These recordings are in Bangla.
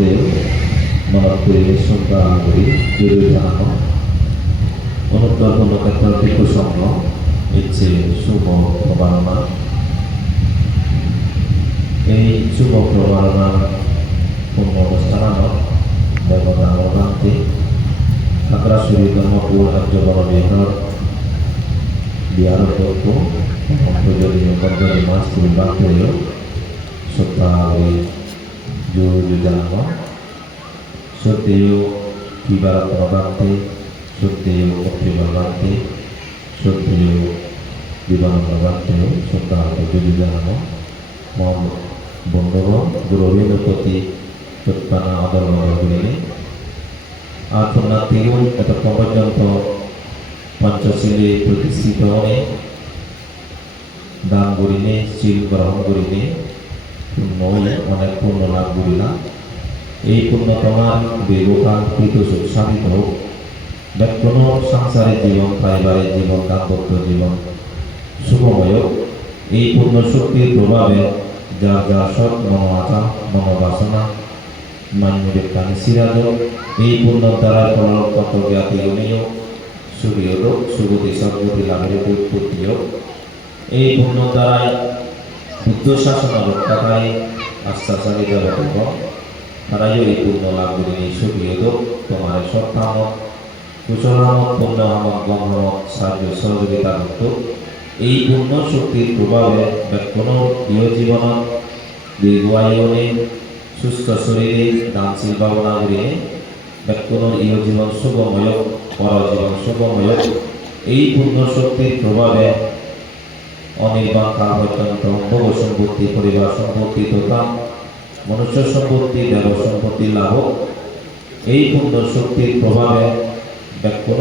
মতে মনতে সন্তানগুলি জরুরি জানানো অনুত্তরপূর্ণ ক্ষেত্র ভিক্ষু সংঘ ইচ্ছে শুভ প্রবারণা এই শুভ প্রবারণা পূর্ণ অনুষ্ঠান দেবতা অনান্তি খাগড়াছড়ি ধর্মপুর রাজ্যবন বিহার তত্ত্ব অন্তর্জলীয় কর্মী মাস বিভাগীয় সপ্তাহে জানানো সত্যিও কিবার প্রভান্তে সত্যিও অপ্রিভান্তে সত্যিও বিবাহ প্রভান্তেও সপ্তাহে জানানো মম বন্ধব গুরুবীর প্রতি তৎপানা আদর মনে আত্মনা তিরুল এতক্ষণ পর্যন্ত পঞ্চশীলে প্রতিষ্ঠিত হনে দান করিনে শিল গ্রহণ করিনে পূর্ণ অনেক পূর্ণ লাভ করিলা এই পূর্ণ তোমার দীর্ঘকাল কৃত সুখ সাধিত হোক ব্যক্তন সংসারের জীবন পারিবারিক জীবন দাম্পত্য জীবন শুভময় এই পূর্ণ শক্তির প্রভাবে যার যা সৎ মনো আচার মনোবাসনা মান্যদের কানে সিরাজ এই পূর্ণ দ্বারা কত জ্ঞাতি অনুয় সুবিয়োগ সুগতি সদ্গতি লাভের উৎপত্তিও এই পূর্ণ দ্বারাই বুদ্ধ শাসন রক্ষাকারী আশ্বাসারী দেবতব তারাইও এই পূর্ণ লাভ করিনি সুবিয়োগ তোমার সত্তামত কুশলামত পুণ্যমত গমত সাহায্য সহযোগিতা করত এই পূর্ণ শক্তির প্রভাবে ব্যক্তন ইহ জীবন দীর্ঘায়নে সুস্থ শরীরে দানশীল ভাবনা করিয়ে ব্যক্তন ইহ জীবন শুভময় পরজীবন শুভময় এই পূর্ণ শক্তির প্রভাবে অনির্বাণ কাল পর্যন্ত ভোগ সম্পত্তি পরিবার সম্পত্তি তথা মনুষ্য সম্পত্তি দেব সম্পত্তি লাভ এই পূর্ণ শক্তির প্রভাবে ব্যক্তন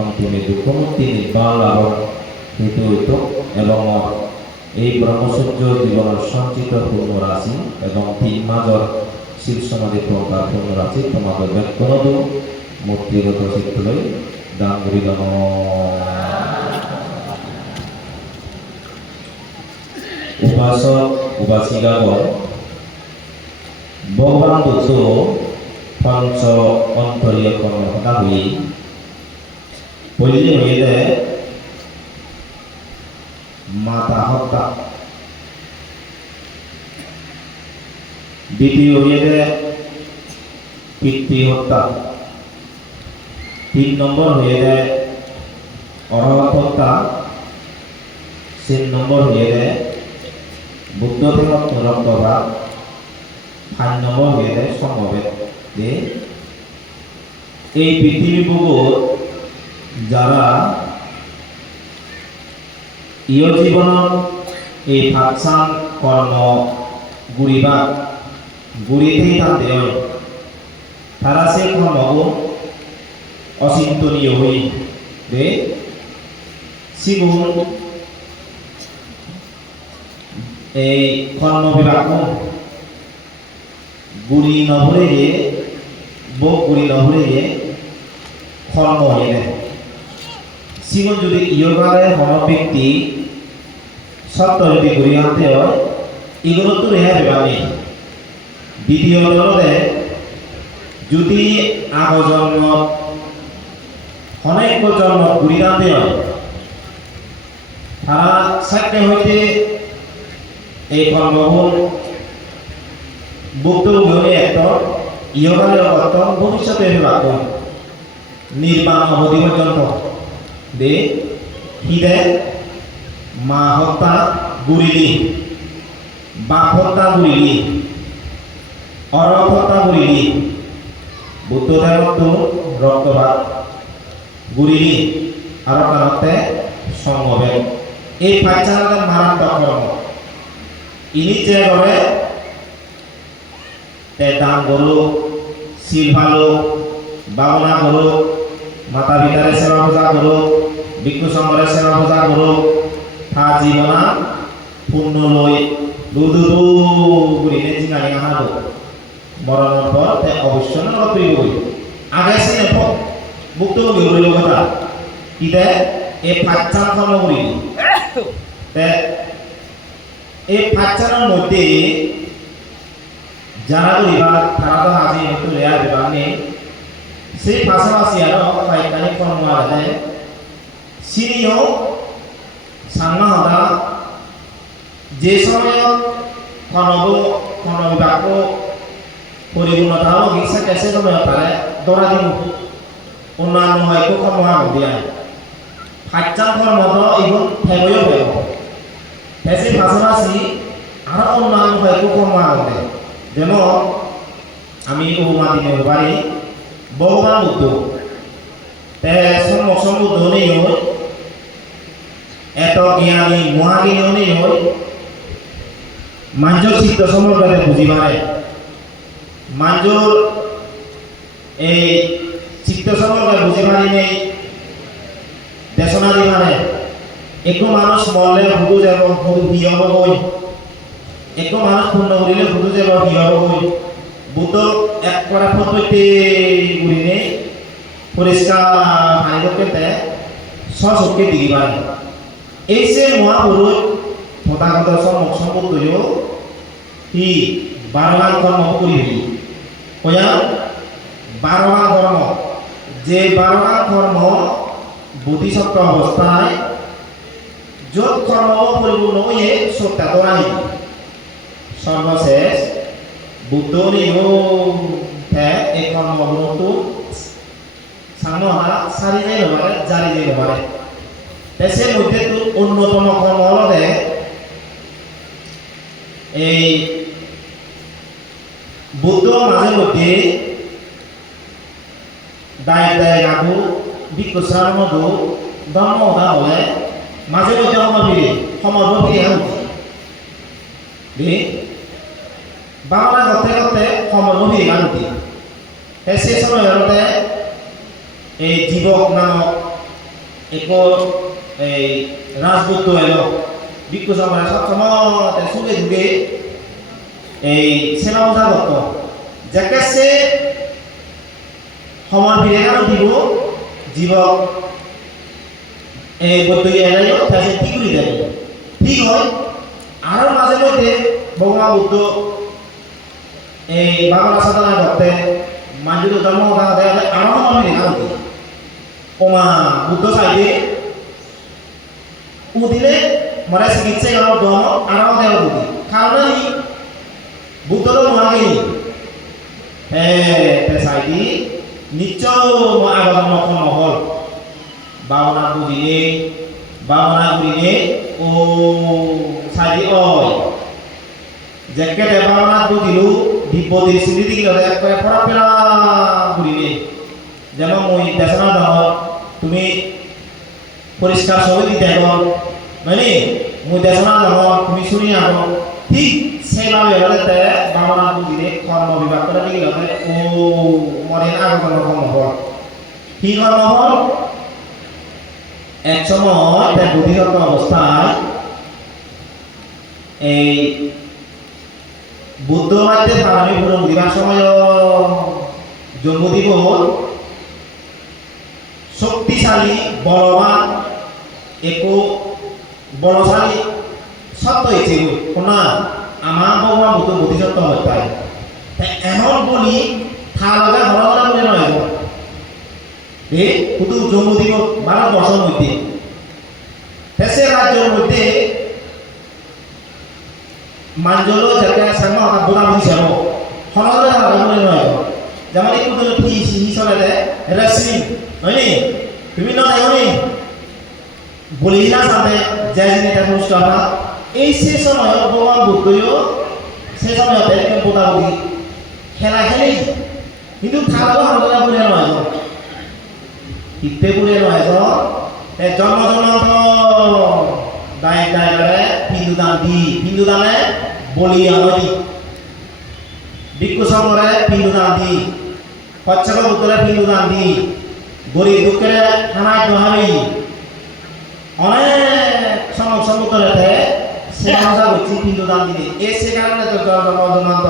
অন্তিমে দুঃখমুক্তি নির্বাণ লাভ হেতু হইত এবং এই ব্রহ্মসূর্য জীবনের সঞ্চিত পূর্ণ রাশি এবং তিন মাজর শিব সমাধি প্রকার পূর্ণ রাশি তোমাদের ব্যক্তনদ মূর্তিগত চিত্তলৈ দান করিলাম উপাসক উপাসিকাগণ ভগবান বুদ্ধ পঞ্চ অন্তরীয় কর্মকর্তা হই পল্লী হইলে মাতা হত্যা দ্বিতীয় হইলে পিতৃ হত্যা 3 নম্বর হইলে অরহত হত্যা 4 নম্বর হইলে বুদ্ধ রক্তভাগ 5 নম্বর হইলে সমবেত যে এই পৃথিবী বুকুত যারা ইয় জীবনত এই ভাতসান কর্ম গুড়িতেই থাকতে হয় তারা সে কর্মগু অচিন্তনীয় হই দে সিগুণ এই কর্ম বিভাগ গুড়ি নহরে বোক গুড়ি নহরে কর্ম হয়ে সিগুণ যদি ইয়গারে হন ব্যক্তি সত্য যদি ঘুরি আনতে হয় এগুলো তো রেহাই পাবে দ্বিতীয় দলতে যদি আগ জন্ম অনেক জন্ম ঘুরি আনতে হয় তারা সাথে হইতে এই কর্মগুণ ভুক্তভোগী একটা ইহকালে অর্থ ভবিষ্যতে রাখব নির্বাণ অবধি পর্যন্ত দে হিদে মা হত্যা গুড়িলি বাপ হত্যা গুড়িলি অরব হত্যা গুড়িলি বুদ্ধদেবত্ব রক্তপাত গুড়িলি আর কারণতে সমবেত এই পাঁচজনের মারাত্মক কর্ম ইনি যে করে দান গরু শিল ভালো বাবনা গরু মাতা পিতারে সেবা পূজা করো ভিক্ষু সংঘরে সেবা পূজা করো থা জীবনা পূর্ণ লই দুদু গুড়িনে জিঙানি আনাবো মরণের পর তে অবশ্য না তুই আগে সিনে পর মুক্ত হইল কথা ইতে এই পাঁচজন কর্ম করি তে এই পাঁচজনের মধ্যে যারা বিভাগ তারা তো আজি একটু রেয়ার বিভাগ নেই সেই পাশাপাশি আরো কয়েকখানি কর্ম আছে সিনিও সাংনা হতা যে সময় বিভাগ পরিপূর্ণতা হোক সে সময় তারা দৌড়া দিব অন্যান্য হয়তো কর্ম দিয়া ফাইজান কর্মত এগুলো ফেবইও ফেব এসে পাশাপাশি আরো অন্যান্য হয়তো কর্ম আগে যেমন আমি উপমা দিনে পারি ভগবান বুদ্ধ সমুদ্র নেই হয় এত জ্ঞানী মহাজ্ঞানী নেই হয় মাঞ্জর চিত্ত সমগ্রে বুঝি পারে মাঞ্জর এই চিত্ত সমগ্রে বুঝি পারি নেই দেশনা দি মানে একটু মানুষ মরলে হুদু যাব হুদু বিয়ে হব কই একটু মানুষ পূর্ণ করিলে হুদু যাব বিয়ে হব কই বুদ্ধ এক করা প্রত্যেকটি গুলিনে পরিষ্কার পানি করতে সশক্তি দিকে পারে এই যে মহাপুরুষ তথাগত সম্পত্তিও ই 12 লাখ কর্ম করি কয়া 12 লাখ কর্ম যে 12 লাখ কর্ম বুদ্ধিসত্ত্ব অবস্থায় যত কর্ম পরিপূর্ণ হয়ে সত্যা দৌড়াই সর্বশেষ বুদ্ধ নিও এই কর্মগুলো সামনা সারি যাই পারে জারি যাই পারে সে মধ্যে অন্যতম কর্ম হল এই বুদ্ধ মাঝে মধ্যে দায় গাবু বিক্ষুসার মধু ধর্ম ওটা বলে মাঝে মধ্যে সময় ফিরে বাংলা করতে করতে সময় ফিরে আনতি সে সময় এই জীবক নামক এক এই রাজপুত্র এলো বিক্ষু সময় সবসময় সুখে যুগে এই সেনা ওঝা করত যাকে সে সময় ফিরে কেন দিব জীবক এই বৌদ্ধ এলাই সে কি করে দেয় ঠিক হয় আর মাঝে মধ্যে ভগবান বুদ্ধ এই বাংলা সাধনা করতে মানুষ ধর্ম আরো সময় ফিরে কেন ওমা বুদ্ধ সাইডে উদিলে মরে চিকিৎসা গেল দম আরো দেওয়া বুদ্ধি কারণ বুদ্ধ তো মহাগিনী সাইডি নিশ্চয় আগত নহল বাবনা বুঝিলে ও সাইডি অয় যেকেটে বাবনা বুঝিলু বিপদের স্মৃতি গেলে একবারে পড়া পেলা বুঝিলে যেমন মই দেশনা দহ তুমি পরিষ্কার ছবি দিতে মানে মই দেশনা দহ তুমি শুনি আগ ঠিক সেইভাবে হলে বাবনা বুঝিলে কর্ম বিভাগ করে দিকে ও মনে আগত কর্ম হল কি কর্ম হল এক সময় তার বুদ্ধিগত অবস্থায় এই বুদ্ধ মাধ্যমে পালামি পুরো দিবার সময় জন্মদিব শক্তিশালী বলবান একো বলশালী সত্য হয়েছে না আমার ভগবান বুদ্ধ বুদ্ধিসত্ত্ব হত্যায় এমন বলি থাকা ঘর বলে নয় শুধু জন্মদিব ভারতবর্ষের মধ্যে সে রাজ্যের মধ্যে মাঞ্জল যাতে সামনে বোঝাবুঝি যাব সমাজে বলে নয় যেমন একটু চলে রেসলিং হয়নি বিভিন্ন জায়গায় বলিলা সাথে যে জিনিসটা অনুষ্ঠান এই সে সময় ভগবান বুদ্ধও সে সময় বোঝাবুঝি খেলা খেলি কিন্তু থাকবো সমাজে বলে নয় ইতে বলে নয় জন্ম দায় করে হিন্দু দানে বলি আনদি ভিক্ষু সংঘরে হিন্দু দান দি পচ্ছক বুদ্ধরে হিন্দু দান দি গরিব দুঃখের হানায় দহাবি অনেক সম্মুখে সে ভাষা করছি হিন্দু দান দিদি এ সে কারণে তো জন্মান্ত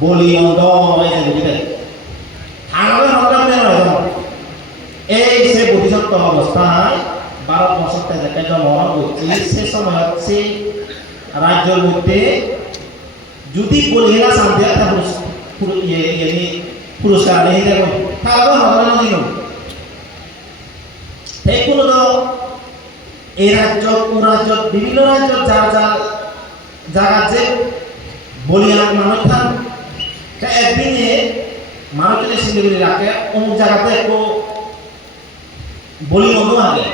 বলি অন্ধ হয়েছে বুঝতে থাকবে নয় এই সে বুদ্ধিসত্ত্ব অবস্থায় ভারতবর্ষতে যেটা জন্ম করছি সে সময় হচ্ছে রাজ্যের মধ্যে যদি বলি না শান্তি একটা পুরস্কার নেই দেখো তাহলে হবে না দিন এই কোনো তো এই রাজ্য ও রাজ্য বিভিন্ন রাজ্য যার যার জায়গা যে বলিয়ান মানুষ থান একদিনে মানুষের শিলিগুড়ি রাখে অমুক জায়গাতে একটু বলি মতো আগে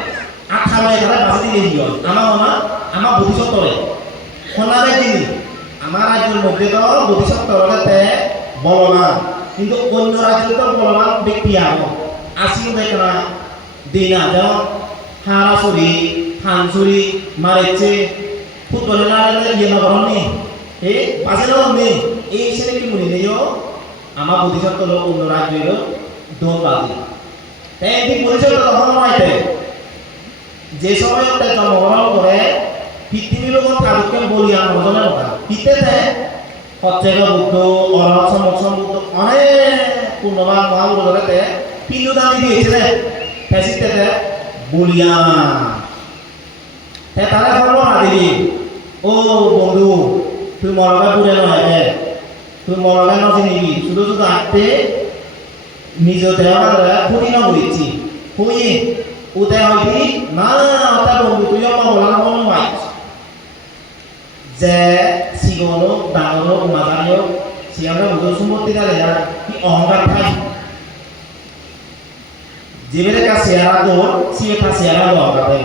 আঠা মাই তারা বাঁচি দিয়ে দিও আমার বোধিসত্তরে সোনারে দিন আমার রাজ্যের মধ্যে তো বোধিসত্তরতে বলবান কিন্তু অন্য রাজ্যে তো বলবান ব্যক্তি আরো আসিও দেখে না দিই না যেমন হারাসুরি হানসুরি মারেছে ফুটবলের না ইয়ে নগরণ নেই এই বাজে নেই এই ছেলে কি মনে নেই আমার বোধিসত্তর অন্য রাজ্যের দোল বাজে তাই একদিন বোধিসত্তর তখন নয়তে যে সময় একটা জন্মগ্রহণ করে পৃথিবীর লোক তাদেরকে বলি আন্দোলনের কথা পিতেতে সত্যেগ বুদ্ধ অরহত সমক্ষম বুদ্ধ অনেক পূর্ণবান মহাপুরুষতে পিণ্ডদান দিয়েছিলে ফেসিতে বলিয়া তারা খবর না দিবি ও বন্ধু তুই মরগা পুরে নয় তুই মরগা নজে নিবি শুধু শুধু আঁকতে নিজ দেওয়া খুঁটি না বলেছি খুঁড়ি উদয় হবি না ওটা বন্ধু তুই বলার মনে হয় যে সিগনো ডাঙর মাঝারিও সিয়ামরা বুঝো সম্পত্তি দালে যা কি অহংকার পাই যেবেলে কা শেয়ারা দোর সিয়ে থা শেয়ারা দো অহংকার পাই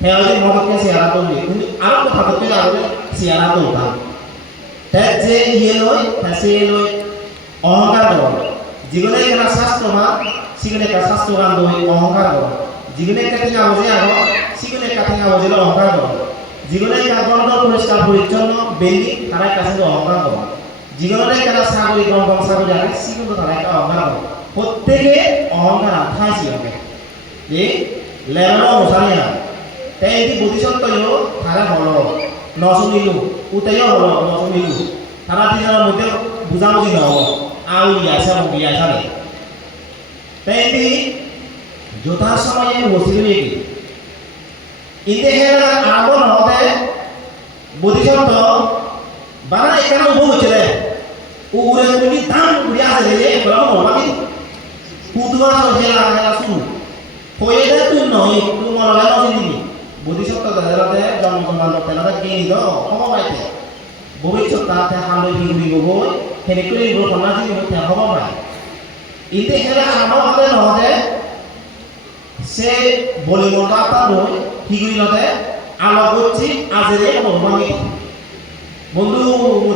হ্যাঁ যে মদকে শেয়ারা দো কিন্তু আর কথা তো পেলা হবে শেয়ারা দো তা তে যে ইয়ে লয় তা সে লয় অহংকার দো জীবনে কেনা শাস্ত্র মা সিগনে কা শাস্ত্র গান দো অহংকার দো জীবনে কাটিং আওয়াজে আগো সিগনে কাটিং আওয়াজে অহংকার দো জীবনে কাগজ পরিষ্কার পরিচ্ছন্ন বেলি তারা কাছে অহংকার করো জীবনে কেনা সাগরী গঙ্গম সাগরী আগে সিগুলো তারা একটা অহংকার করো প্রত্যেকে অহংকার আঠাইছি হবে এই লেভেল অনুসারে না তাই এটি বোধিসত্ত্বও তারা হলো নশুনিলু উতেও হলো নশুনিলু তারা তিনজনের মধ্যে বুঝাবুঝি নহব আউ ইয়াসা ইয়াসা নেই তাই এটি যথাসময়ে বসিল এটি ইন্দেহেরা আরম্ভ নহতে বোধিসত্ত্ব বানা এখানে উভ হচ্ছিলে উগুরে উগুলি দাম উড়িয়া আছে যে বলা মরবাকি পুতুয়া সজেলা আলা শুরু হয়ে যায় তুই নয় তুই মরলা নয় দিবি বোধিসত্ত্ব দাদাতে জন্মজন্মান্ত তেনারা কে নিদ হব পাইতে ভবিষ্যৎ তাতে হালই বিগুড়ি গবই সেনেকৈ এইবোৰ সন্ন্যাসী হতে হব পায় ইন্দেহেরা আরম্ভ হতে নহতে সে বলি মরবাতা নয় হিগুইলতে আলো করছি আজেরে মরবামি বন্ধু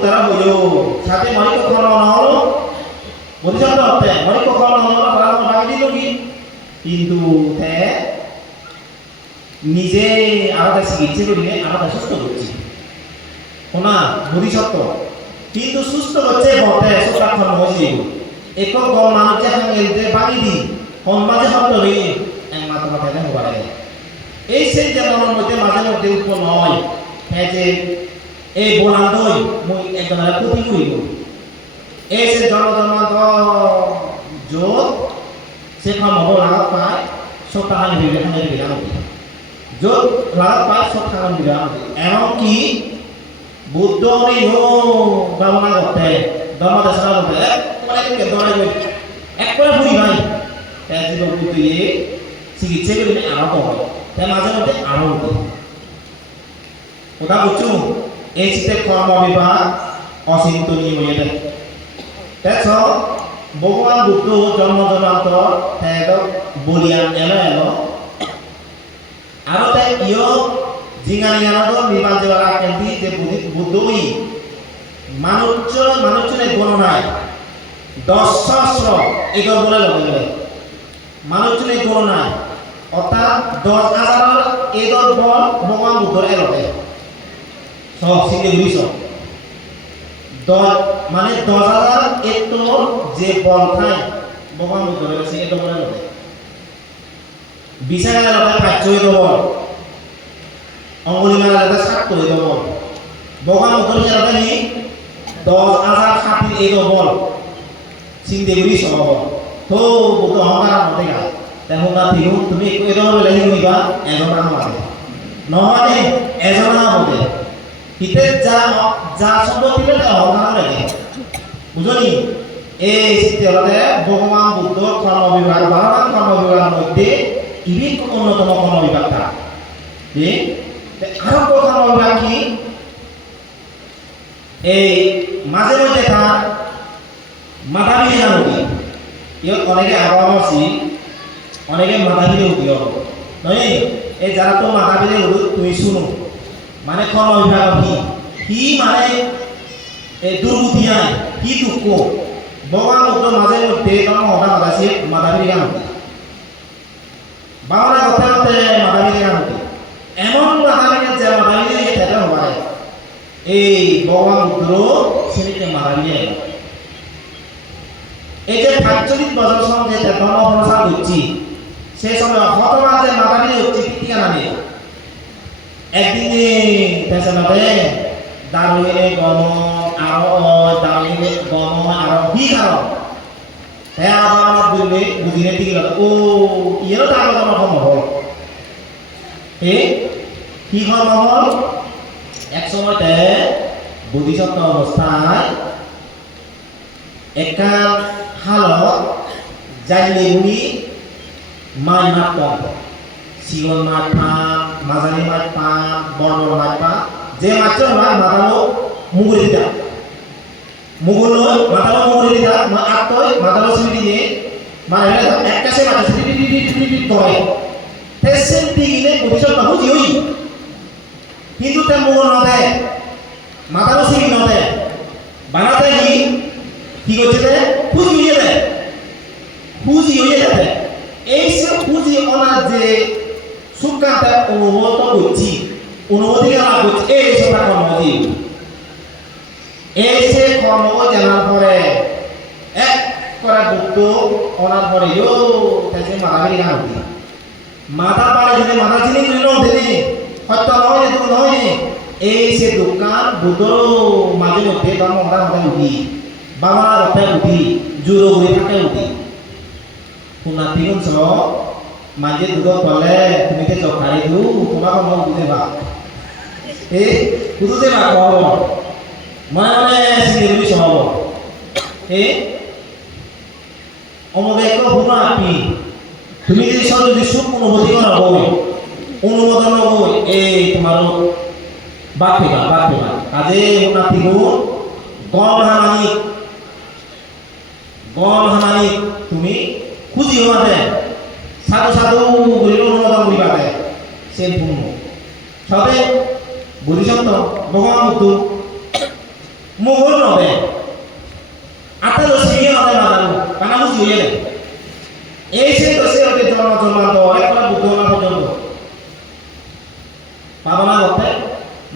তারা বইও সাথে মালিক কখনো না হলো বোধিসত্ত্ব হতে মালিক কখনো না হলো তারা বাকি দিল কি কিন্তু নিজে আলাদা চিকিৎসা করিলে আলাদা সুস্থ করছি শোনা বোধিসত্ত্ব কিন্তু সুস্থ হচ্ছে বটে সুখাক্ষণ হয়েছে একক গল মানুষ যে হাঙ্গেলতে বাকি দি সন্মাজে শব্দ হয়ে একমাত্র মাথায় হবা লাগে এই সেই জন্মের মধ্যে মাঝে মধ্যে উৎপন্ন হয় হ্যাঁ যে এই বোলান্দই মই একজনের ক্ষতি করিব এই সে জন্মান্ত যত সে খামব লাগাত পায় সব টাকা নিবে খানে দিবে না যত লাগাত পায় সব টাকা নিবে না এমনকি বুদ্ধ নেই হো বামনা করতে ধর্ম দেশনা করতে একবারে দৌড়াই গই একবারে বুড়ি ভাই জীবন বুদ্ধি চিকিৎসা করিলে আরো হয় তাই মাঝে মধ্যে আরো কথা বুঝছো এই চিতে কর্ম বিভাগ অচিন্তনীয় হয়ে যায় দেখছ ভগবান বুদ্ধ জন্ম জন্মান্তর বলিয়ান এলো এলো আৰু তাই ইয় জিঙানিয়ানো নির্মাণ দেওয়ার কেন্দ্রি যে বুদ্ধই মানুষজনের গণনায় 10 সহস্র এগর বলে লগে মানুষজনের গণনায় অর্থাৎ 10,000 এগর বল ভগবান বুদ্ধর এলতে সব সিদ্ধি হইছ 10 মানে 10,000 একটু যে বল খায় ভগবান বুদ্ধর কাছে এটা বলে লগে বিচার লগে কাজ হইতো বল অঙ্গুলি মারা লগে সাত হইতো বল ভগবান বুদ্ধর কাছে নি 10,000 খাতির এগো বল সিদ্ধি হইছ তো বুদ্ধ অহংকার মতে গা দেখো না তুমি এগো বলে লাগি হইবা এজন না হবে নহলে এজন না হবে হিতে যা সম্পত্তি পেলে অহংকার লাগে বুঝলি এই স্থিতিতে ভগবান বুদ্ধ কর্মবিভাগ বারোটা কর্মবিভাগের মধ্যে ইবি অন্যতম কর্মবিভাগটা আরম্ভ কর্মবিভাগ কি এই মাঝে মধ্যে তার মাথা বিলে না উঠি ইয়ে অনেকে আবার আসি অনেকে মাথা বিলে উঠি নয় এই যারা তো মাথা বিলে উঠু তুমি শুনো মানে কর্মবিভাগ কি মানে এই দুর্বুদ্ধি নাই কি দুঃখ ভগবান বুদ্ধ মাঝে মধ্যে তখন হঠাৎ আছে মাথা বিলে গান বাংলা কথা করতে মাথা বিলে গান এমন মাথা বিলে যে মাথা বিলে খেতে হবে এই ভগবান বুদ্ধ শ্রেণীতে মাথা বিলে এই যে ৪৫ বছর সঙ্গে ধর্ম প্রসার হচ্ছি সেই সময় হতবাক যে মাথা বিলে হচ্ছে টিকা নামে একদিনে পেছনতে দারুইনে গম আরো দারুইনে গম আরো বিঘার হ্যাঁ আবার বুঝলে বুঝিনে ঠিক ও ইয়েরও তার গম হল কি গম হল এক সময়তে বুদ্ধিসত্ত্ব অবস্থায় একটা হালত যাইলে উনি মাই মাত কম সিগন মাঠ পান মাঝারি মাঠ পান বড় বড় মাঠ পান যে মাছটা হয় মাথালো মুগুরি দিতা মুগুর নয় মাথালো মুগুরি দিতা আত্ময় মাথালো সিঁড়ি দিয়ে মানে একটা সে মাথা সিঁড়ি করে তেসেন দিগিনে ভবিষ্যৎ বাহু দিওই কিন্তু তে মুগুর নদে মাথালো সিঁড়ি নদে বানাতে কি করছে খুঁজি হয়ে যায় খুঁজি হয়ে যাবে এই সে খুঁজি ওনার যে সুখাটা অনুভূত করছি অনুমতি জানা করছি এই সেটা কর্মজি এই সে কর্ম জানার পরে এক করে বুদ্ধ ওনার পরে তাকে মাথা বেরিয়ে গান হতি মাথা পাড়ে যদি মাথা চিনি নিল দিনে সত্য নয় যেহেতু নয় এই সে দোকান বুদ্ধ মাঝে মধ্যে ধর্ম মাথা মাথা উঠি বাবার মাথায় উঠি জোরো ঘুরে থাকে উঠি শুনা তিন মাঝে দুধ পালে তুমি কে চকারি দু তোমাকে মন বুঝে বা এই বুঝে বা কব মানে সিনেরি সহব এই অমবে এক ভুনা আপনি তুমি যদি সব যদি সুখ অনুভূতি করো অনুমোদন হবো এই তোমার বাদ পেবা কাজে উন্নতি গো গম হামানি তুমি খুঁজি হওয়াতে সাধু সাধু বলিল অনুমোদন করিবাতে সে পূর্ণ সবে বুদ্ধিসত্ত্ব ভগবান বুদ্ধ মোগল নবে আতে সিঁড়ি নবে মাদানু কানা বুঝি হয়ে যায় এই সে তো সে ওদের জন্মান্ত একবার বুদ্ধ না পর্যন্ত পাবনা করতে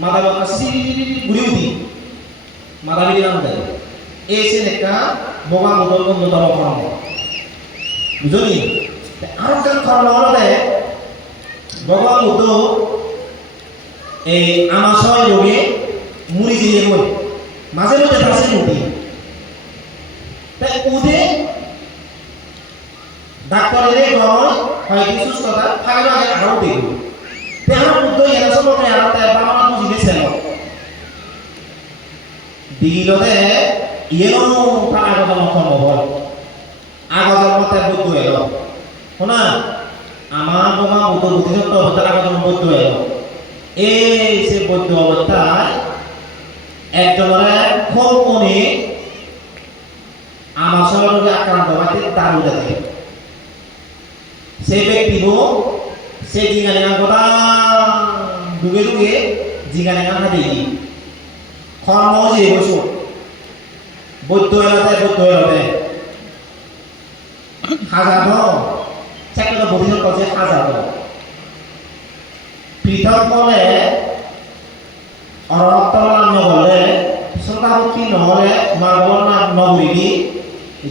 মাদা বাবা সিঁড়ি ঘুরি উঠি মাদা বিড়ি নাম দেয় এই সে একটা ভগবান বুদ্ধ অন্যতম কর্ম বুঝলি আর একটা কর্ম হলে ভগবান বুদ্ধ এই আমাশয় রোগে মুড়ি দিয়ে গই মাঝে মধ্যে পাশে মুড়ি তাই উদে ডাক্তারের গয় হয়তো সুস্থতা ফাইল আগে আরো দেখব দেহার বুদ্ধ এরা সম্পর্কে আরো তাই বাবা বুঝিয়েছিল দিগিলতে ইয়েনো আগত কর্ম হয় আগত মতে বুদ্ধ এলো শোনা আমার বাবা বুদ্ধ বুদ্ধিসত্ত্ব অবস্থার আগত বুদ্ধ এলো এই সে বৌদ্ধ অবস্থায় একজনের খুব কোণে আমার সঙ্গে আক্রান্ত হওয়াতে দারু দেখে সেই ব্যক্তি সে জিঙ্গালিঙ্গা কথা ডুবে জিঙ্গালিঙ্গা খাতে কর্ম যে বসু বৌদ্ধ এলাতে হাজার চাকরি বৌদ্ধ কাছে হাজার পৃথক বলে অরণত্তর নগরে সন্তাপক্ষী নহলে মার্গর নাম নগরী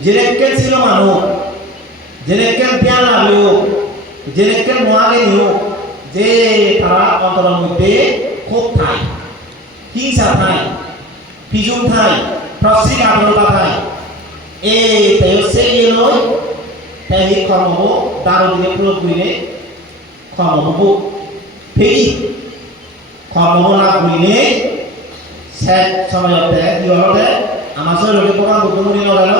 যেরেকেন ছিল মানুষ যেরেকেন জ্ঞান লাভ যেরেকেন নোয়াগে নিয়োগ যে তারা অন্তরের মধ্যে ক্ষোভ ঠাই হিংসা ঠাই ফিজুম ঠাই প্রশ্রিক আগ্রহতা ঠাই এই সে নয় তাই কর্ম দারু দিনে প্রয়োগ করিলে কর্ম ফেরি কর্ম লাভ করিলে শেষ সময়তে কি হলতে আমার শরীরে ভগবান বুদ্ধ মুড়ি নগেল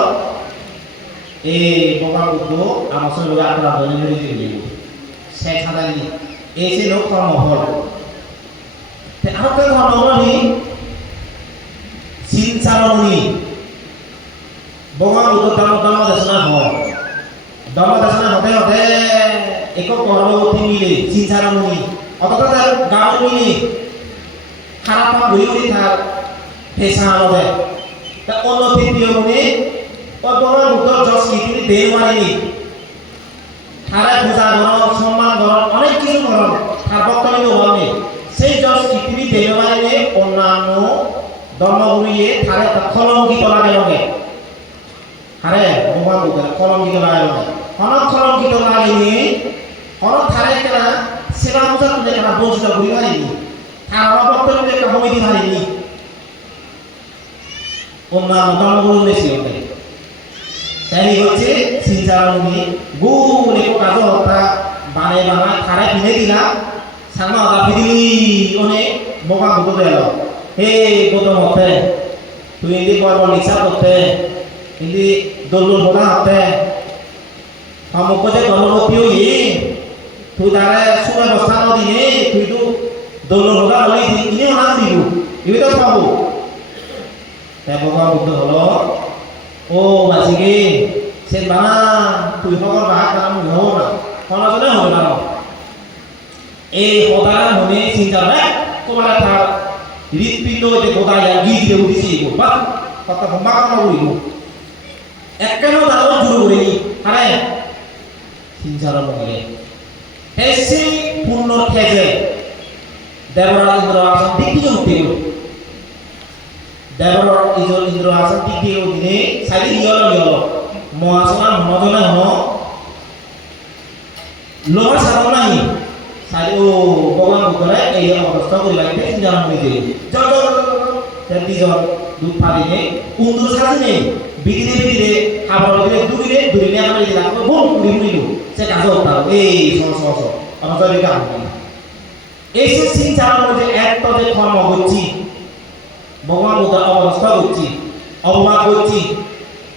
এই ভগবান বুদ্ধ আমার শরীরে আক্রান্ত হয়ে মরে যাবে শেষ হাজারি এই ছিল কর্মফল আরেকটা কর্মফলই সিনচারণী ভগবান বুদ্ধ ধর্ম দেশনা হয় ধর্ম দেশনা হতে হতে এক কর্মবতী মিলে সিনচারণী অথচ তার গাঁও মিলে খারাপ ঘুরি ঘুরি তার পেশা হবে তা অন্য তৃতীয় গুণে ভগবান বুদ্ধ যশ কীর্তি দেহ মারেনি তারা পূজা করণ সম্মান করণ অনেক কিছু করণ তার বক্তব্য হবে সেই যশ কীর্তি দেহ মারেনি অন্যান্য ধর্মগুরুয়ে তারে একটা কলঙ্কিত লাগে লগে আরে ভগবান বুদ্ধ কলঙ্কিত লাগে লগে অনেক কলঙ্কিত লাগেনি অনেক তারে কেনা সেবা পূজা তুলে কেনা বঞ্চিত ঘুরি মারেনি তার বক্তব্য একটা কমিটি মারেনি অন্যান্য ধর্মগুরু বেশি হবে তাই হচ্ছে সিনচারণী গুলে কাজ হতা বানে বানা তারে কিনে দিলাম সামনে আদা ফিরিলি ওনে ভগবান বুদ্ধ দেল হে গৌতম হতে তুই ইন্দি বড় নিশা করতে ইন্দি দোলুর বোনা হতে সমুখ যে ধর্মবতী হই তুই তারে সুব্যবস্থা নদিনে তুই তো দোলুর বোনা হলি ইনিও নাম দিব ইবি তো পাবো তাই ভগবান বুদ্ধ হলো ও বাসিকে সেন বানা তুই সকল বাহাক কাম হব না সমাজনে হবে না এই হতারা মনে চিন্তা নাই তোমার তার হৃৎপিণ্ড হইতে গোদায় গিয়ে দিয়ে উঠেছি বা কথা সম্মা কামনা করিব একখানেও তাদের জুড়ে করিনি আরে চিন্তার মনে এসে পূর্ণ খেজে দেবরাজ ইন্দ্র আসন দিক দিয়ে উঠতে গেল দেবর ইন্দ্র আসন দিক দিয়ে উঠে সাইডে ইয়ল মহাসনা মহাজনা হন লোহার সাধন নাই সাইডে ও ভগবান বুদ্ধরে এই অবস্থা করি লাগবে চিন্তা মনে দিয়ে দুজন দুধ পালিনে কুন্দুর সাজিনে বিদিনে বিদিনে খাবার দিলে দূরিনে আমরা এই লাগবে বহু কুড়ি মুড়িল সে কাজ হতাম এই সহজ আমাদের এই কাজ এই সে চিন্তার মধ্যে একটা যে কর্ম করছি ভগবান বুদ্ধ অবস্থা করছি অবমান করছি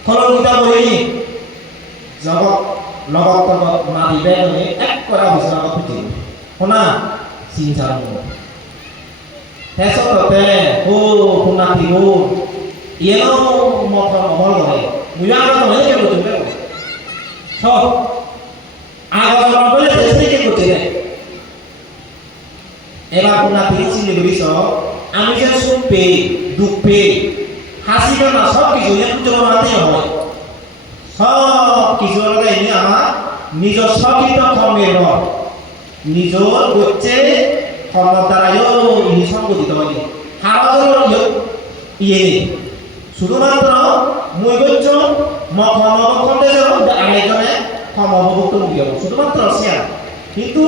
কলঙ্কিতা করিনি জগৎ লগত তগত মারি বেদনে এক করা হয়েছে আমার খুঁজে শোনা চিন্তার মধ্যে হেসতে ও পুনাতি ও ইয়েনো মত মহল করে মুয়াগা তো হয়ে গেল তুমি সব আগা বলে দেশে কে করতে রে এবার পুনাতি চিনি বলিস আমি যে সুপে দুপে হাসি না সব কিছু এর পুজো বানাতে হয় সব কিছু লাগে এনে আমার নিজ সকিত কর্মের নিজর হচ্ছে কর্ম দ্বারাও ইনি সংগঠিত হয় হারাদর ইয়ে শুধুমাত্র মৈগচ্য মখণ্ডে আরেকজনে কর্মভুক্ত মুখে শুধুমাত্র শেয়ার কিন্তু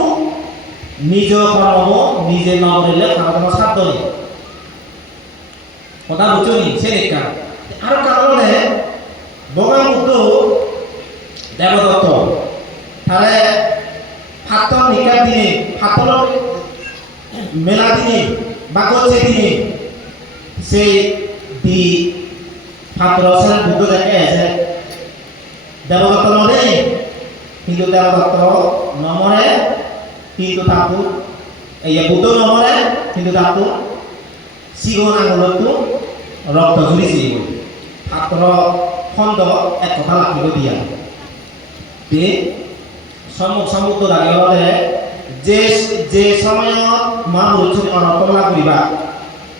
নিজ কর্ম নিজে না করলে কোনো সাধ্য নেই কথা বুঝছো নি সে একটা আর কারণে ভগবান বুদ্ধ দেবদত্ত তাহলে ফাতন নিকার দিনে ফাতন মেলা দিনে বাগছে দিনে সেই দি ছাত্র সেন বুদ্ধ দেখে আছে দেবদত্ত নদে কিন্তু দেবদত্ত নমরে কিন্তু তাকু এই বুদ্ধ নমরে কিন্তু তাকু সিগন আঙুলতো রক্ত ঝুলিছে ছাত্র খন্ড এক কথা লাখিব দিয়া তে সমুদ্র দাঁড়িয়ে যে যে সময় মানুষ অনর্তলা করিবা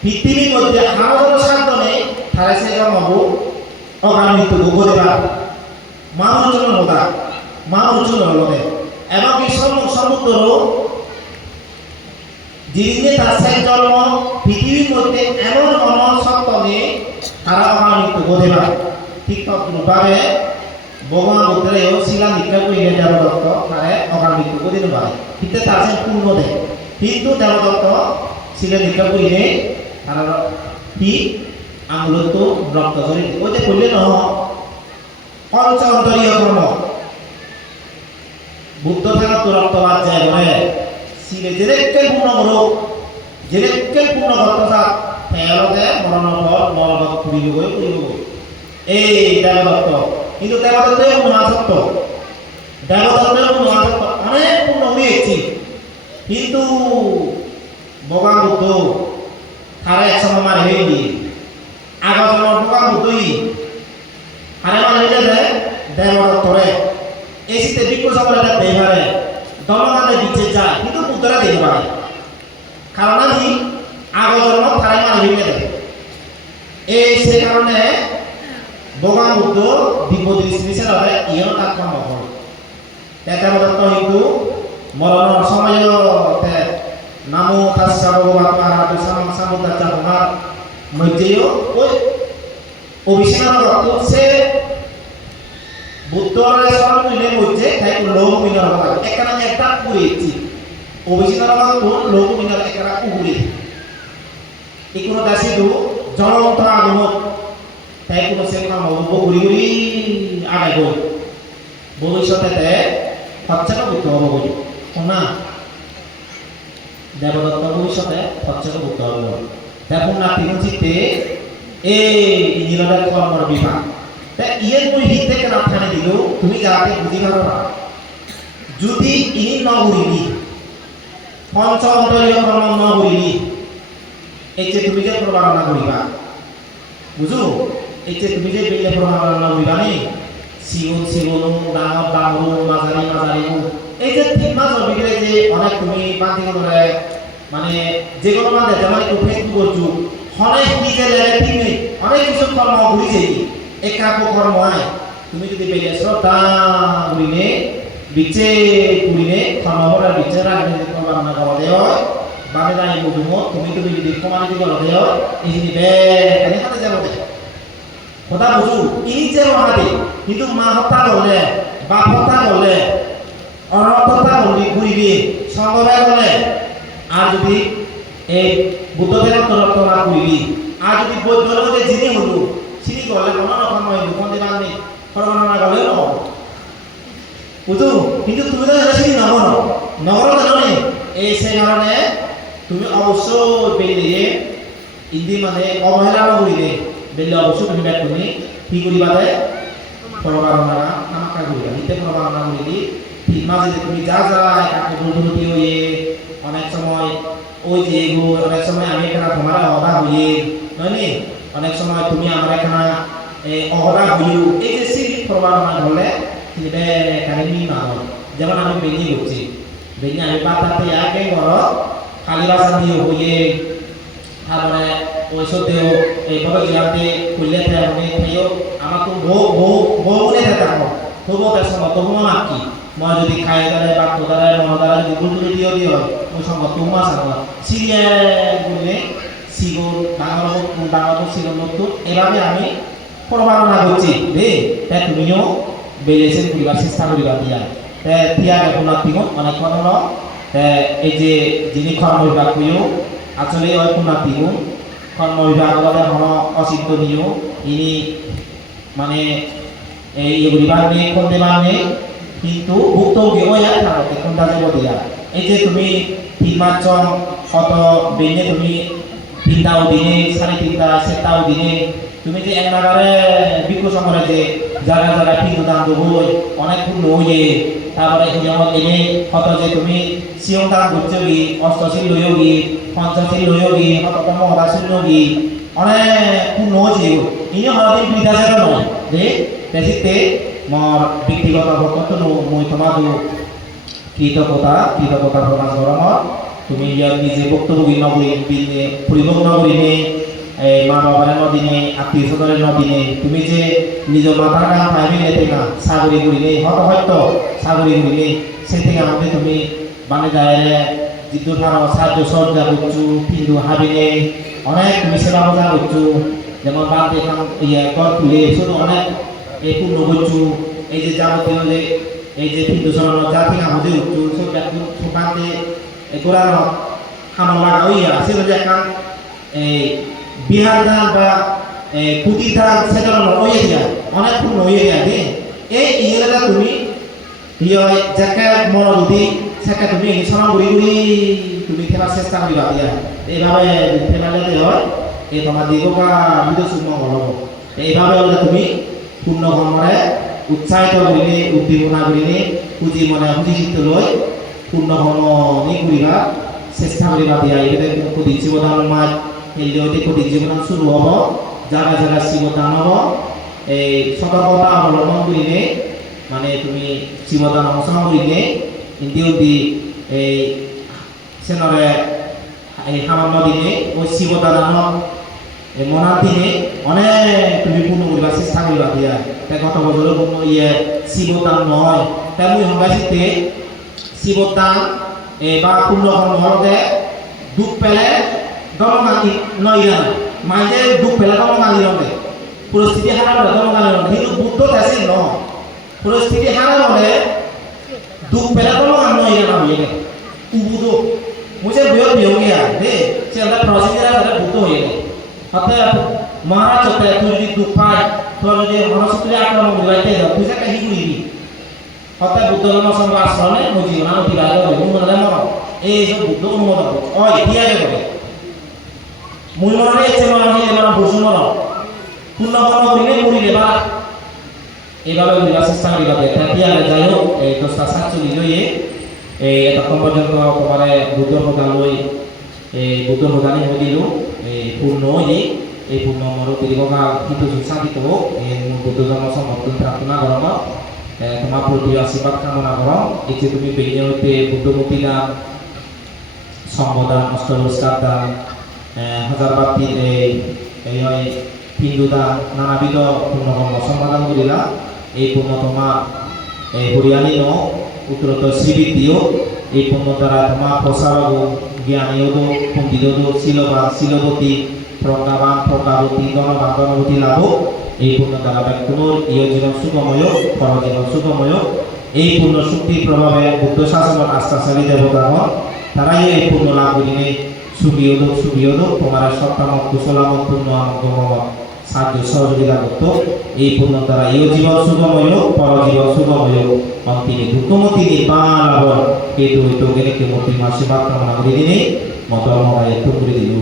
পৃথিবীর মধ্যে হাজার সাধ্য নেই তারা সে জন্মবু অকাল মৃত্যু ভোগ দেবা মানুষ জন্য মোদা মানুষ জন্য লড়ে এমনকি সমুদ্র যিনি তার সে জন্ম পৃথিবীর মধ্যে এমন অনল সত্য নেই তারা অকাল মৃত্যু ভোগ দেবা ঠিক তদ্রূপভাবে ভগবান বুদ্ধেও শিলা নিক্ষেপ করে দেবদত্ত তারে অকাল মৃত্যু ভোগ দিতে পারে কিন্তু তার সে পূর্ণ দেয় কিন্তু দেবদত্ত শিলা নিক্ষেপ করে তারা কি আঙুলত রক্ত ধরে ওতে করলে নহ পঞ্চ অন্তরীয় কর্ম বুদ্ধ থাকা তো রক্তবাদ যায় বলে শিলে যেরেকে পূর্ণ করো যেরেকে পূর্ণ করতে তেওঁলোকে মৰণৰ ফল নৰকত ফুৰিবগৈ এই দেৱদত্ত কিন্তু দেৱদত্তই মহাসত্য দেৱদত্তই মহাসত্য অনেক পূর্ণ হয়েছি কিন্তু ভগবান বুদ্ধ তারা এক সময় মারি হয়ে গিয়ে আগত ভগবান বুদ্ধই হারে মারি হয়ে যায় দেবদত্তরে এই শীতে বিজ্ঞ সকলে দেই পারে দলমানে বিচ্ছে যায় কিন্তু বুদ্ধরা দিতে পারে কারণ আমি আগত তারাই মারি হয়ে যায় এই সে কারণে ভগবান বুদ্ধ দিব্য দৃষ্টি ছেড়ে ইয়েও তার কর্ম হয় দেবদত্ত কিন্তু মরণের সময় নামো তাস্সা ভগবতো আরহাতো সাম্মা সাম্বুদ্ধাচ্চা মহার মধ্যেও ওই অভিষেকের রক্ত সে বুদ্ধর সর্বমিলের মধ্যে তাই লোক মিনার হবে এখানে একটা পুরেছি অভিষেকের রক্ত লোক মিনার একটা পুরে এগুলো দাসী দু জ্বলন্ত আগমত তাই কোনো সে কাম ঘুরি ঘুরি আগে বই ভবিষ্যতে হচ্ছে না বুদ্ধ হবো বলি না দেবদত্ত ভবিষ্যতে হচ্ছে না বুদ্ধ হবো দেখুন না তিন চিত্তে এই নীলদের কর্মর বিভাগ তা ইয়ের বই হিত থেকে না থানে দিল তুমি যাতে বুঝি পারো না যদি ইনি ন ঘুরিনি পঞ্চমন্তরীয় কর্ম ন ঘুরিনি এই যে তুমি যে প্রবারণা করিবা বুঝো এই যে তুমি যে বেলে প্রবারণা করিবা নেই সিগুন সিগুন ডাঙর ডাঙর মাঝারি মাঝারি এই যে তিন মাসের ভিতরে যে অনেক তুমি বাকি করে মানে যে কোনো মানে যেমন একটু ফেসবুক করছো অনেক নিজের লেগে ঠিক নেই অনেক কিছু কর্ম ঘুরি যাই একাক কর্ম হয় তুমি যদি বেলে শ্রদ্ধা ঘুরিনে বিচে ঘুরিনে কর্মরা বিচে রাজনীতি প্রবারণা করা দেয় বামে দাঁড়িয়ে বুঝবো তুমি তুমি যদি প্রমাণিত করা দেয় এই জিনিস বেড়ে হাতে যাবো কথা বুঝু ইনি যে মহাদে কিন্তু মা হত্যা করলে বাপ হত্যা করলে অনর্থতা করলি ঘুরিবি সংগবে করলে আর যদি এই বুদ্ধদেব তরফরা ঘুরিবি আর যদি বৌদ্ধর মধ্যে যিনি হলো চিনি করলে কোনো রকম হয় দুঃখে বাঙালি সর্বনামা করলে নহব বুঝু কিন্তু তুমি তো এটা চিনি নগর নগর জানো এই সেই কারণে তুমি অবশ্যই বেরিয়ে ইন্দি মানে অবহেলা নকরিলে বেলে অবশ্যই তুমি ব্যাক তুমি কি করিবা দে প্রবারণা আমাকে করিবা নিতে প্রবারণা করিলি ঠিক মাঝে তুমি যা যা কাকে দুর্নীতি হয়ে অনেক সময় ওই যে অনেক সময় আমি এখানে তোমার অহদা হয়ে নয় অনেক সময় তুমি আমার এখানে অহদা হইও এই যে সিরিপ প্রবারণা করলে সেটা এখানে নি না হয় যেমন আমি বেরিয়ে করছি বেরিয়ে আমি পাতাতে আগে ঘর খালি বাসা দিয়ে হয়ে তারপরে ওই সত্যিও এই বড় জিয়াতে খুললে আমি খেয়েও আমার তো বউ বলে থাকবো তবুও তার সঙ্গে তবুও মাকি মই যদি খাই দাঁড়ে বা তোদারে মনদারে যদি গুলগুলি দিও দিও ওই সঙ্গে তোমা সাংবা সিরিয়াল বললে সিগুন বাংলা সিগুন নতুন এভাবে আমি প্রবারণা করছি রে তাই তুমিও বেরিয়েছেন পরিবার চেষ্টা করিবা দিয়া তিয়া আপনার তিন অনেক কথা এই যে যিনি কর্ম বিভাগ কইও আসলে ওই পুনা তিন কর্ম বিভাগ বলে হন অচিন্তনীয় ইনি মানে এই বিভাগ নিয়ে কোনতে মানে কিন্তু ভুক্তভোগী হয়ে থাকে কোনটা যাব দিয়া এই যে তুমি 3 মাস কত বেনে তুমি 3টাও দিনে 3.5টা 4টাও দিনে তুমি যে এক নাগারে বিকু সমরে যে জায়গা জায়গা ঠিক দাম দেবো অনেক পূর্ণ হয়ে তারপরে যেমন এনে কত যে তুমি সিয়ং দাম করছো কি অষ্টশীল লইও কি পঞ্চশীল লইও কি কততম হদাশীল কি অনেক পূর্ণ হয়েছে ইনি হদিন বিদাসের নয় যে বেশিতে মোর ব্যক্তিগত বক্তব্য মই তোমার কৃতজ্ঞতা প্রকাশ করা মত তুমি ইয়ার নিজে বক্তব্য নগরী ফুরিব নগরী মা বাবার নদিনে আত্মীয় স্বজনের নদিনে তুমি যে নিজ মাথার কাম পাইবি নেতে না সাগরি করিলে হয়ত সাগরি করিলে সে থেকে আমাদের তুমি বানে যায় যিটো ভার সাহায্য সহযোগিতা করছো কিন্তু হাবিনে অনেক তুমি সেবা বোঝা করছো যেমন বাদ দেখাম ইয়ে কর তুলে শুধু অনেক এই পূর্ণ করছো এই যে যাবতীয় যে এই যে হিন্দু সমাজ জাতি না হতে উঠছো সব ব্যাপক সুপাতে গোড়ানো খানো লাগা হইয়া সেটা যে একটা এই বিহার ধান বা পুঁতি ধান সেটা হয়ে যায় অনেক পূর্ণ হয়ে যায় এই ইয়েটা তুমি ইয়ে যাকে মন যদি সেটা তুমি সমান ঘুরি ঘুরি তুমি খেলার চেষ্টা করিবা দিয়া এইভাবে খেলা যাতে হয় এই তোমার দীর্ঘকাল বিদ্যুৎ মঙ্গল হব এইভাবে হলে তুমি পূর্ণ কর্মরে উৎসাহিত করিলে উদ্দীপনা করিলে পুঁজি মনে পুঁজি চিত্ত লৈ পূর্ণ কর্ম নি করিবা চেষ্টা করিবা দিয়া এখানে প্রতি জীবদান মাছ এই প্রতি জীবদান শুরু হব জায়গা জায়গা জীবদান হব এই সতর্কতা অবলম্বন করিলে মানে তুমি জীবদান অংশগ্রহণ করিলে ইন্দি এই সেনরে এই সামান্য দিনে ওই জীবদান এই মনার দিনে অনেক তুমি পূর্ণ করিবা চেষ্টা করিবা দিয়া তাই গত বছরের কোনো ইয়ে জীবদান নয় তাই মুই হবাইছিতে জীবদান বা পূর্ণ কর্ম হলতে দুঃখ পেলে দলগানি নইরা মাঝে দুঃখ পেলে দলগানি রবে পরিস্থিতি হারা হলে দলগানি রবে কিন্তু বুদ্ধ আছে নয় পরিস্থিতি হারা হলে দুঃখ পেলে দলগানি নইরা না হয়ে গেলে উবুদো মুঝে বিয়োগ বিয়োগ গিয়া দে সেটা প্রসিজার আছে বুদ্ধ হয়ে গেলে অতএব মহারাজ হতে তুই যদি দুঃখ পায় তোর যদি মনস্তুলে আক্রমণ করিবাইতে যাও তুই যাকে হি করিবি অতএব বুদ্ধ ধর্ম সঙ্গ আশ্রমে মুই জীবন অতিবাহিত করি মুই মনে মর এই সব বুদ্ধ অনুমোদন হয় ইতিহাসে করে মুই মনে ইচ্ছে মনে হয় এবার বসু মন পূর্ণ কর্ম করিলে মরিলে বা এইভাবে করিবা চেষ্টা করিবা তেতিয়াহলে যাই হোক এই 10:47 লইয়ে এই এতক্ষণ পর্যন্ত তোমার বুদ্ধ প্রদান লই এই বুদ্ধ প্রদানে হয়ে দিল এই পূর্ণ এই পূর্ণ মর দীর্ঘকাল কিন্তু সুশান্তিত হোক এই বুদ্ধ ধর্ম সমর্থন প্রার্থনা করব তোমার প্রতি আশীর্বাদ কামনা করো এই যে তুমি বেরিয়ে হইতে বুদ্ধমূর্তি দান সম্বোদান অষ্টপুরস্কার দান হাজার বাতি এই হয় হিন্দু দান নানাবিধ পূর্ণকর্ম সমাধান করিলা এই পূর্ণ তোমার হরিয়ানি ন উত্তরত শ্রীবৃদ্ধিও এই পূর্ণ দ্বারা তোমার প্রসারক জ্ঞানী হব পণ্ডিত হব শিলবান শিলবতী প্রজ্ঞাবান প্রজ্ঞাবতী গণবান গণবতী লাভ এই পূর্ণ দ্বারা ব্যক্তির ইয় জীবন সুখময় পরজীবন সুখময় এই পূর্ণ শক্তির প্রভাবে বুদ্ধ শাসনের আস্থাশালী দেবতাগণ তারাই এই পূর্ণ লাভ করিলে সুখী হোক তোমার সত্তামত কুশলামত পূর্ণ আনন্দমত সাহায্য সহযোগিতা করত এই পূর্ণ দ্বারা ইয় জীবন সুখময় পরজীবন সুখময় অন্তিমে দুঃখমতি নির্বাণ লাভ কেতু হইত গেলে কেমতি আশীর্বাদ কামনা করে দিনে মত মহায় একটু করে দিল।